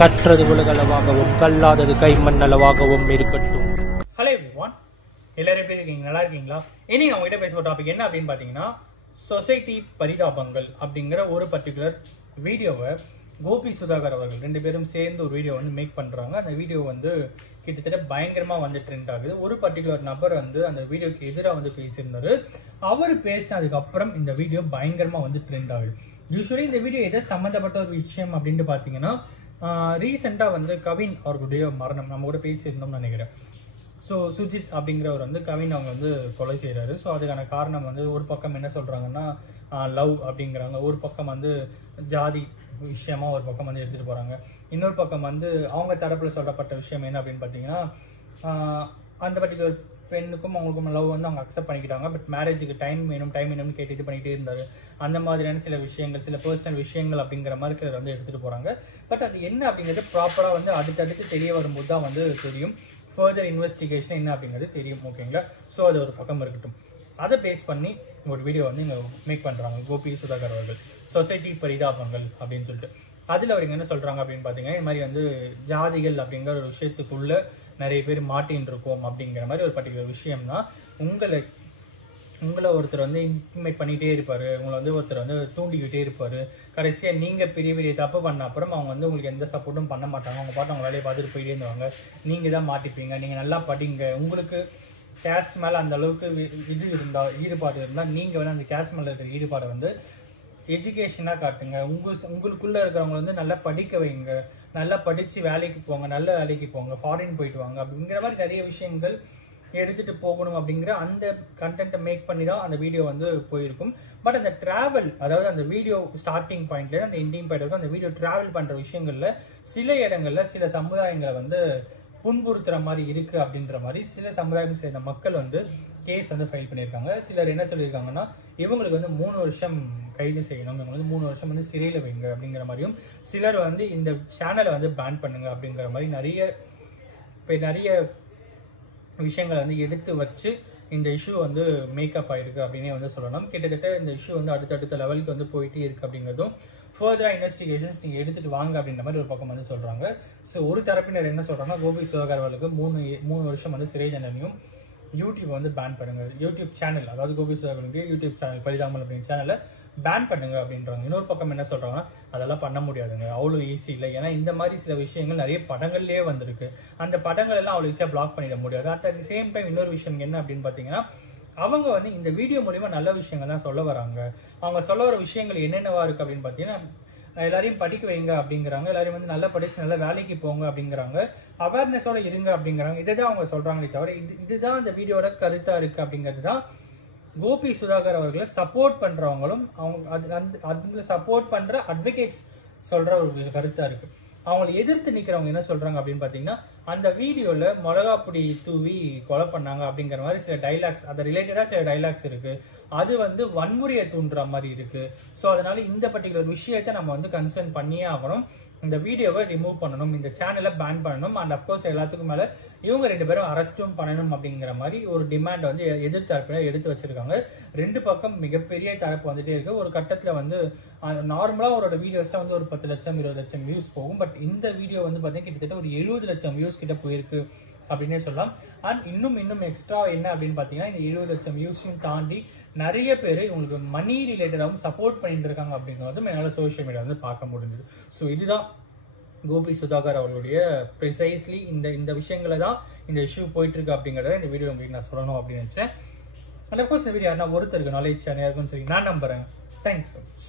கற்றது உலகளவாகவும் கல்லாதது கைமண் அளவாகவும் இருக்கட்டும். Hello everyone, எல்லாரும் எப்படி இருக்கீங்க? நல்லா இருக்கீங்களா? இனி நம்ம கிட்ட பேசுற டாபிக் என்ன அப்படின்னு பாத்தீங்கன்னா, சொசைட்டி பரிதாபங்கள் அப்படிங்கிற ஒரு பர்டிகுலர் வீடியோவை கோபி சுதாகர் அவர்கள் ரெண்டு பேரும் சேர்ந்து ஒரு வீடியோ வந்து மேக் பண்றாங்க. அந்த வீடியோ வந்து கிட்டத்தட்ட பயங்கரமா வந்து ட்ரெண்ட் ஆகுது. ஒரு பர்டிகுலர் நபர் வந்து அந்த வீடியோக்கு எதிராக வந்து பேசியிருந்தாரு. அவர் பேசினதுக்கு அப்புறம் இந்த வீடியோ பயங்கரமா வந்து ட்ரெண்ட் ஆகுது. யூஸ்வலி இந்த வீடியோ எதை சம்பந்தப்பட்ட ஒரு விஷயம் அப்படின்னு பாத்தீங்கன்னா, ரீசெண்டா வந்து கவின் அவர்களுடைய மரணம் நம்ம கூட பேசியிருந்தோம்னு நினைக்கிறேன். ஸோ சுஜித் அப்படிங்கிறவர் வந்து கவின் அவங்க வந்து கொலை செய்யறாரு. ஸோ அதுக்கான காரணம் வந்து ஒரு பக்கம் என்ன சொல்றாங்கன்னா லவ் அப்படிங்கிறாங்க, ஒரு பக்கம் வந்து ஜாதி விஷயமா ஒரு பக்கம் வந்து எடுத்துட்டு போறாங்க. இன்னொரு பக்கம் வந்து அவங்க தரப்புல சொல்லப்பட்ட விஷயம் என்ன அப்படின்னு பாத்தீங்கன்னா, அந்த பர்டிகுலர் பெண்ணுக்கும் அவங்களுக்கும் லவ் வந்து அவங்க அக்செப்ட் பண்ணிக்கிட்டாங்க. பட் மேரேஜுக்கு டைம் வேணும்னு கேட்டு இது பண்ணிட்டே இருந்தாரு. அந்த மாதிரியான சில விஷயங்கள், சில பர்சனல் விஷயங்கள் அப்படிங்கிற மாதிரி சிலர் வந்து எடுத்துட்டு போறாங்க. பட் அது என்ன அப்படிங்கிறது ப்ராப்பரா வந்து அடுத்தடுத்து தெரிய வரும்போது தான் வந்து தெரியும். ஃபர்தர் இன்வெஸ்டிகேஷன் என்ன அப்படிங்கிறது தெரியும். ஓகேங்களா? ஸோ அது ஒரு பக்கம் இருக்கட்டும். அதை பேஸ் பண்ணி ஒரு வீடியோ வந்து இங்கே மேக் பண்றாங்க கோபி சுதாகர் அவர்கள், சொசைட்டி பரிதாபங்கள் அப்படின்னு சொல்லிட்டு. அதுல அவங்க என்ன சொல்றாங்க அப்படின்னு பாத்தீங்கன்னா, இந்த மாதிரி வந்து ஜாதிகள் அப்படிங்கிற ஒரு விஷயத்துக்குள்ள நிறைய பேர் மாட்டின்னு இருக்கோம் அப்படிங்கிற மாதிரி ஒரு பர்டிகுலர் விஷயம் தான். உங்களை ஒருத்தர் வந்து இன்டிமேட் பண்ணிட்டே இருப்பாரு, உங்களை வந்து ஒருத்தர் வந்து தூண்டிக்கிட்டே இருப்பாரு. கடைசியா நீங்க பெரிய பெரிய தப்பு பண்ண அப்புறம் அவங்க வந்து உங்களுக்கு எந்த சப்போர்ட்டும் பண்ண மாட்டாங்க. அவங்க பாட்டு அவங்க வேலையை பார்த்துட்டு போயிட்டே இருந்துவாங்க. நீங்க தான் மாட்டிப்பீங்க. நீங்க நல்லா படிங்க, உங்களுக்கு கேஸ்ட் மேல அந்த அளவுக்கு ஈடுபாடு இருந்தா நீங்க வந்து அந்த கேஸ்ட் மேல இருக்கிற ஈடுபாடை வந்து எஜுகேஷனா காட்டுங்க. உங்களுக்குள்ள இருக்கிறவங்க வந்து நல்லா படிக்க வைங்க, நல்லா படிச்சு வேலைக்கு போங்க, நல்ல வேலைக்கு போங்க, ஃபாரின் போயிட்டு வாங்க அப்படிங்கிற மாதிரி நிறைய விஷயங்கள் எடுத்துட்டு போகணும் அப்படிங்கிற அந்த கண்டென்ட்டை மேக் பண்ணி தான் அந்த வீடியோ வந்து போயிருக்கும். பட் அந்த டிராவல், அதாவது அந்த வீடியோ ஸ்டார்டிங் பாயிண்ட்ல அந்த எண்டிங் பாயிண்ட் வரைக்கும் அந்த வீடியோ டிராவல் பண்ற விஷயங்கள்ல சில இடங்கள்ல சில சமுதாயங்களை வந்து புண்புறுத்துற மாதிரி இருக்கு அப்படின்ற மாதிரி சில சமுதாயம் சேர்ந்த மக்கள் வந்து கேஸ் வந்து ஃபைல் பண்ணியிருக்காங்க. சிலர் என்ன சொல்லியிருக்காங்கன்னா, இவங்களுக்கு வந்து 3 வருஷம் கைது செய்யணும், இவங்க வந்து 3 வருஷம் வந்து சிறையில வைங்க அப்படிங்கிற மாதிரியும், சிலர் வந்து இந்த சேனலை வந்து பேன் பண்ணுங்க அப்படிங்கிற மாதிரி நிறைய விஷயங்களை வந்து எடுத்து வச்சு இந்த இஷ்யூ வந்து மேக்கப் ஆயிருக்கு அப்படின்னே வந்து சொல்லணும். கிட்டத்தட்ட இந்த இஷ்யூ வந்து அடுத்தடுத்த லெவலுக்கு வந்து போயிட்டே இருக்கு அப்படிங்கிறதும், ஃபர்தரா இன்வெஸ்டிகேஷன்ஸ் நீங்க எடுத்துட்டு வாங்க அப்படின்ற மாதிரி ஒரு பக்கம் வந்து சொல்றாங்க. ஸோ ஒரு தரப்பினர் என்ன சொல்றாங்கன்னா, கோபி சுதாகர் அவர்களுக்கு 3 வருஷம் வந்து சிறை தண்டனையும், யூடியூப் வந்து பேன் பண்ணுங்க, யூடியூப் சேனல், அதாவது கோபி சுதாகருடைய யூடியூப் சேனல் பரிதாமல் அப்படிங்கிற சேனலை பேன் பண்ணுங்க அப்படின்றாங்க. இன்னொரு பக்கம் என்ன சொல்றாங்கன்னா, அதெல்லாம் பண்ண முடியாதுங்க, அவ்வளோ ஈஸி இல்லை. ஏன்னா இந்த மாதிரி சில விஷயங்கள் நிறைய படங்கள்லயே வந்திருக்கு, அந்த படங்கள் எல்லாம் அவ்வளோ ஈஸியா பிளாக் பண்ணிட முடியாது. அட் த சேம் டைம் இன்னொரு விஷயம் என்ன அப்படின்னு பாத்தீங்கன்னா, அவங்க வந்து இந்த வீடியோ மூலியமா நல்ல விஷயங்கள் தான் சொல்ல வராங்க. அவங்க சொல்ல வர விஷயங்கள் என்னென்னவா இருக்கு அப்படின்னு பாத்தீங்கன்னா, எல்லாரையும் படிக்க வைங்க அப்படிங்கிறாங்க, எல்லாரையும் வந்து நல்லா படிச்சு நல்லா வேலைக்கு போங்க அப்படிங்கிறாங்க, அவேர்னஸோட இருங்க அப்படிங்கிறாங்க. இதுதான் அவங்க சொல்றாங்களே தவிர இதுதான் அந்த வீடியோட கருத்தா இருக்கு அப்படிங்கிறது தான் கோபி சுதாகர் அவர்களை சப்போர்ட் பண்றவங்களும் அதுல சப்போர்ட் பண்ற அட்வொகேட்ஸ் சொல்ற ஒரு கருத்தா இருக்கு. அவங்களை எதிர்த்து நிக்கிறவங்க என்ன சொல்றாங்க அப்படின்னு பாத்தீங்கன்னா, அந்த வீடியோல மிளகாப்பொடி தூவி கொலை பண்ணாங்க அப்படிங்கிற மாதிரி சில டைலாக்ஸ், அது ரிலேட்டடா சில டைலாக்ஸ் இருக்கு, அது வந்து வன்முறையை தூண்டுற மாதிரி இருக்கு. ஸோ அதனால இந்த பர்டிகுலர் விஷயத்தை நம்ம வந்து கன்சர்ன் பண்ணியே ஆகணும். இந்த வீடியோவை ரிமூவ் பண்ணணும், இந்த சேனலை பேன் பண்ணணும், அண்ட் அப்கோர்ஸ் எல்லாத்துக்கும் மேல இவங்க 2 பேரும் அரெஸ்டும் பண்ணணும் அப்படிங்கிற மாதிரி ஒரு டிமாண்ட் வந்து எதிர்த்தரப்புல எடுத்து வச்சிருக்காங்க. 2 பக்கம் மிகப்பெரிய தரப்பு வந்துட்டே இருக்கு. ஒரு கட்டத்துல வந்து நார்மலா அவரோட வீடியோஸ்ல வந்து ஒரு 10 லட்சம் 20 லட்சம் வியூஸ் போகும். பட் இந்த வீடியோ வந்து பாத்தீங்கன்னா கிட்டத்தட்ட ஒரு 70 லட்சம் வியூஸ் கிட்ட போயிருக்கு அப்படின்னே சொல்லலாம். அண்ட் இன்னும் எக்ஸ்ட்ரா என்ன அப்படின்னு பாத்தீங்கன்னா, இந்த 70 லட்சம் வியூஸையும் தாண்டி நிறைய பேர் இவங்களுக்கு மணி ரிலேட்டடாகவும் சப்போர்ட் பண்ணிட்டு இருக்காங்க அப்படிங்கிறதும் என்னால சோசியல் மீடியா வந்து பார்க்க முடிஞ்சது. ஸோ இதுதான் கோபி சுதாகர் அவர்களுடைய ப்ரிசைஸ்லி இந்த விஷயங்களை தான் இந்த இஷ்யூ போயிட்டு இருக்கு அப்படிங்கறத இந்த வீடியோ உங்களுக்கு நான் சொல்லணும் அப்படின்னு நினைச்சேன். அண்ட் அப்கோர்ஸ் இந்த வீடியோ யாருன்னா ஒருத்தருக்கு நாலேஜ் யாருக்குன்னு சொல்லி நான் நம்புறேன். தேங்க்ஸ்.